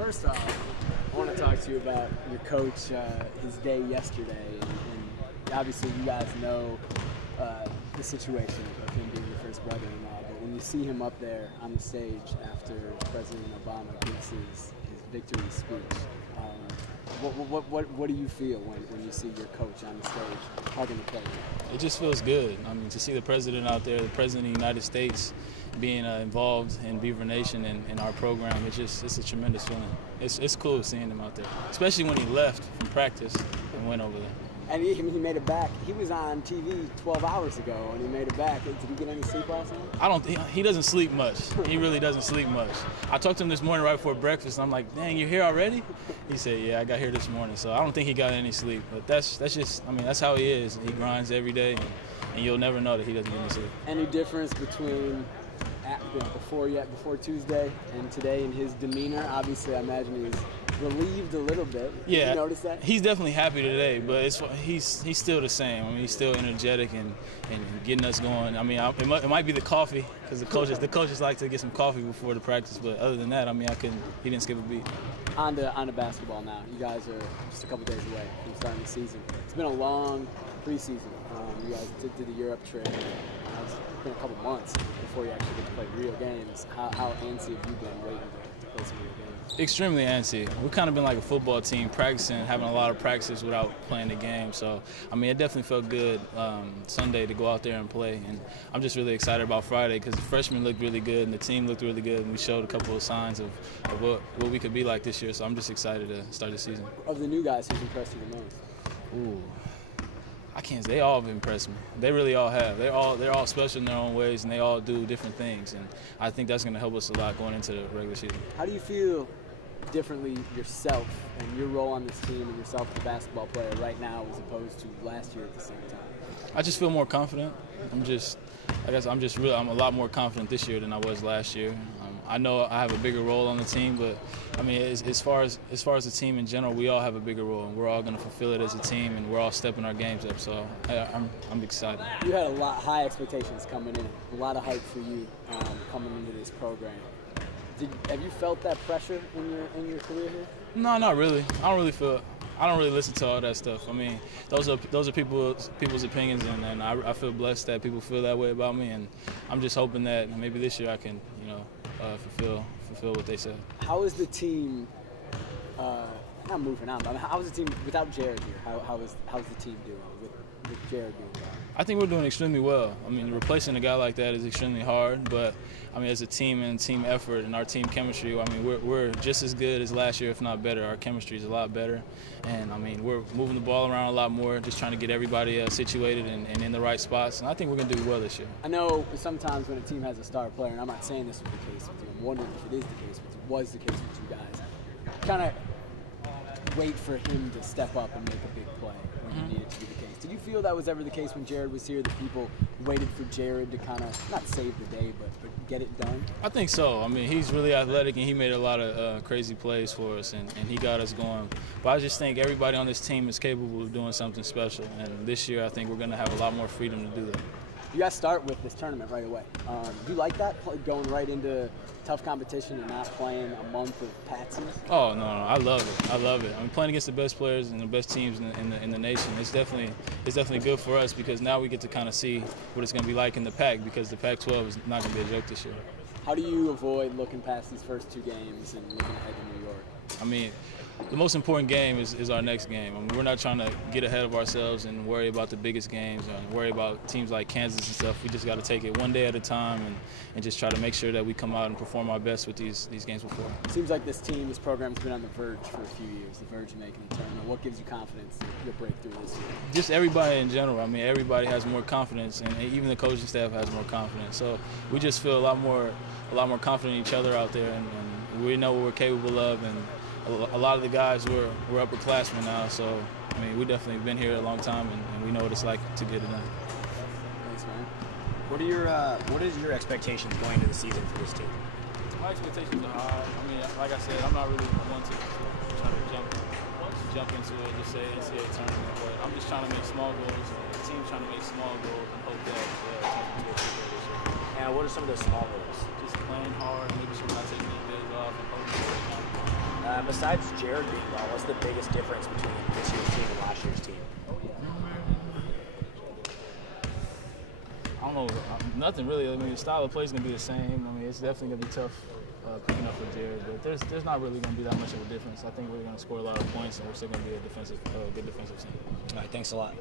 First off, I want to talk to you about your coach, his day yesterday, and obviously you guys know the situation of him being your first brother-in-law, but when you see him up there on the stage after President Obama gives his victory speech, what do you feel when you see your coach on the stage hugging the president? It just feels good. I mean, to see the president out there, the president of the United States, being involved in Beaver Nation and our program, it's a tremendous feeling. It's cool seeing him out there, especially when he left from practice and went over there. And he made it back. He was on TV 12 hours ago, and he made it back. Did he get any sleep last night? He doesn't sleep much. He really doesn't sleep much. I talked to him this morning right before breakfast, and I'm like, dang, you're here already? He said, yeah, I got here this morning. So I don't think he got any sleep. But that's just, I mean, that's how he is. He grinds every day, and you'll never know that he doesn't get any sleep. Any difference between before Tuesday and today in his demeanor? Obviously, I imagine he's relieved a little bit. Yeah, did you notice that? He's definitely happy today, but he's still the same. I mean, he's still energetic and getting us going. I mean, it might be the coffee because the coaches like to get some coffee before the practice. But other than that, I mean, he didn't skip a beat. On to basketball now. You guys are just a couple days away from starting the season. It's been a long preseason. You guys did the Europe trip. It's been a couple months before you actually get to play real games. How antsy have you been waiting to play some real games? Extremely antsy. We've kind of been like a football team, practicing, having a lot of practice without playing the game. So, I mean, it definitely felt good Sunday to go out there and play. And I'm just really excited about Friday because the freshmen looked really good and the team looked really good. And we showed a couple of signs of what we could be like this year. So I'm just excited to start the season. Of the new guys, who's impressed you the most? Ooh. I can't say they all have impressed me. They really all have. They're all special in their own ways, and they all do different things. And I think that's going to help us a lot going into the regular season. How do you feel differently yourself and your role on this team and yourself as a basketball player right now as opposed to last year at the same time? I just feel more confident. I'm a lot more confident this year than I was last year. I know I have a bigger role on the team, but I mean, as far as the team in general, we all have a bigger role, and we're all going to fulfill it as a team, and we're all stepping our games up. So I'm excited. You had high expectations coming in, a lot of hype for you coming into this program. Have you felt that pressure in your career here? No, not really. I don't really listen to all that stuff. I mean, those are people's opinions, and I feel blessed that people feel that way about me, and I'm just hoping that maybe this year I can, fulfill what they said. How is the team? Not moving on, but how is the team without Jared here? How's the team doing with Jared being gone? I think we're doing extremely well. I mean, replacing a guy like that is extremely hard, but I mean, as a team and team effort and our team chemistry, I mean, we're just as good as last year, if not better. Our chemistry is a lot better, and I mean, we're moving the ball around a lot more, just trying to get everybody situated and in the right spots. And I think we're going to do well this year. I know sometimes when a team has a star player, and I'm not saying this was the case with you, I'm wondering if it is the case, but it was the case with you guys. Kind of wait for him to step up and make a big play when you need it to be the case. Did you feel that was ever the case when Jared was here, that people waited for Jared to kind of, not save the day, but get it done? I think so. I mean, he's really athletic, and he made a lot of crazy plays for us, and he got us going. But I just think everybody on this team is capable of doing something special, and this year I think we're going to have a lot more freedom to do that. You guys start with this tournament right away. Do you like that, going right into tough competition and not playing a month of patsies? Oh, no, I love it. I love it. I mean, playing against the best players and the best teams in the nation, it's definitely good for us because now we get to kind of see what it's going to be like in the Pac, because the Pac-12 is not going to be a joke this year. How do you avoid looking past these first two games and looking ahead to New York? I mean, the most important game is our next game. I mean, we're not trying to get ahead of ourselves and worry about the biggest games and worry about teams like Kansas and stuff. We just got to take it one day at a time and just try to make sure that we come out and perform our best with these games before. It seems like this program's been on the verge for a few years, the verge of making a tournament. What gives you confidence that you'll break through this year? Just everybody in general. I mean, everybody has more confidence, and even the coaching staff has more confidence. So we just feel a lot more confident in each other out there, and we know what we're capable of. And a lot of the guys we're upperclassmen now, so I mean, we definitely been here a long time, and we know what it's like to get it done. Thanks, man. What is your expectations going into the season for this team? My expectations are high. I mean, like I said, I'm not really one to try to jump into it, just say NCAA tournament, but I'm just trying to make small goals. The team's trying to make small goals and hope that we get this year. And what are some of those small goals? Just playing hard, making sure we're not taking any days off, and hoping Besides Jared being well, what's the biggest difference between this year's team and last year's team? I don't know, nothing really. I mean, the style of play is going to be the same. I mean, it's definitely going to be tough picking up with Jared, but there's not really going to be that much of a difference. I think we're going to score a lot of points, and we're still going to be a good defensive team. All right, thanks a lot.